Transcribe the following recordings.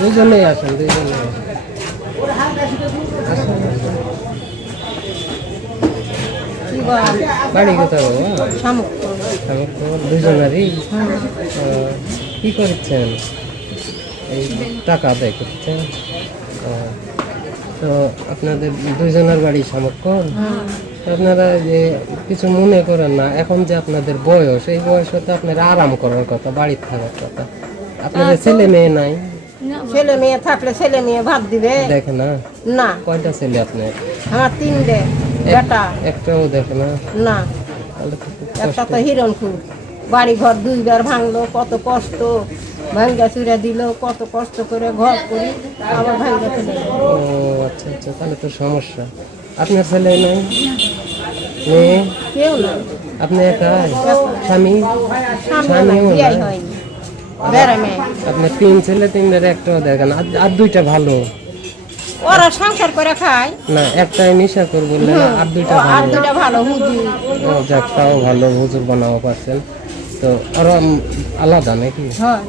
দুজনেই আসেন, দুজনেই বাড়ি কোথাও দুজনেরই কি করছেন? এই টাকা আদায় করছেন। তো আপনাদের দুজনের বাড়ি সামক্ষণ। আপনারা যে কিছু মনে করেন না, এখন যে আপনাদের বয়স, এই বয়সে তো আপনারা আরাম করার কথা, বাড়িতে থাকার কথা। আপনাদের ছেলে মেয়ে নাই? ছেলে মেয়ে থাকলে ছেলে মেয়ে ভাত দিবে। দেখে না? না। কয়টা ছেলে আপনার? আমার 3টে বেটা। একটাও দেখে না? না। একটা তো হিরণপুর, বাড়ি ঘর 2বার ভাঙলো, কত কষ্ট, ভাঙ্গা চুরা দিল, কত কষ্ট করে ঘর করি আবার ভাঙ্গা চলে। ও আচ্ছা আচ্ছা, তাহলে তো সমস্যা। আপনার ছেলে নাই? মেয়ে? কেউ না। আপনি একাই? স্বামী? স্বামীও হয়নি, বেড়া মেয়ে। আপনার 3 ছেলে, 3টার একটাও দেখেন, আর 2টা ভালো। ওরা সংসার করে খায় না, একটাই নেশা করে বললেন, আর 2টা আর ভালো। 2টা ভালো হুজুর। ও যাক, তাও ভালো, হুজুর বানাবো পারছেন। তো আরো আলাদা নাকি?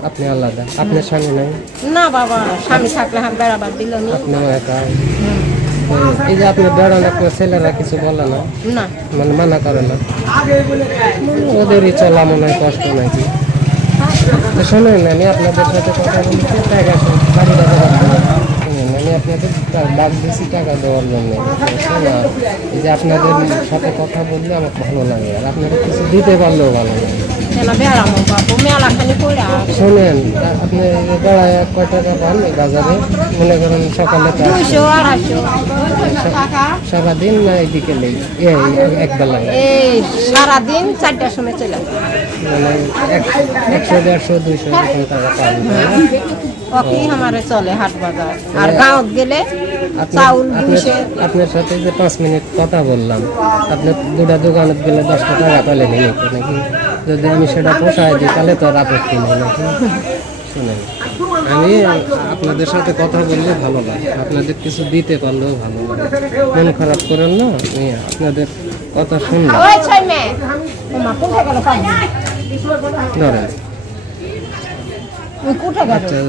আপনি আলাদা? আপনার স্বামী নাই? না বাবা, স্বামী থাকলে হাম বেড়াবার দিল না। আপনিও একা? এই যে আপনি বেড়ান, আপনার ছেলেরা কিছু বলে না? না, মানে মানা করে না? ওদেরই চলা মনে হয় কষ্ট নাকি? তো শোনেন, আমি আপনাদের সাথে কথা বলি, টাকা বাড়ি শুনেন, আমি আপনাদের ডাক দিচ্ছি টাকা দেওয়ার জন্য। এই যে আপনাদের সাথে কথা বললে আমার ভালো লাগে, আর আপনারা কিছু দিতে পারলেও ভালো লাগে। শোনেন, আপনি বেড়ায় কয় টাকা পান এই বাজারে? মনে করেন সকালে সারাদিন না এই বিকেলে এক বেলা? সারাদিন 4টার সময় চলে মানে 100, 150, 200 এরকম টাকা পান? আমারে চলে হাট বাজার। আর গাঁৱত গেলে চাউল 200। আপনার সাথে যে 5 মিনিট কথা বললাম, আপনি 2টা দোকানে গেলে 10টা টাকা তাহলে নিয়ে নাকি? যদি আমি সেটা পোষায় দিই তাহলে তো আর আপত্তি নেই নাকি? শুনেন, আমি আপনাদের সাথে কথা বললে ভালো লাগে, আপনাদের কিছু দিতে পারলেও ভালো লাগে। মন খারাপ করেন না, আমি আপনাদের কথা শুনলাম। ধরেন, আচ্ছা।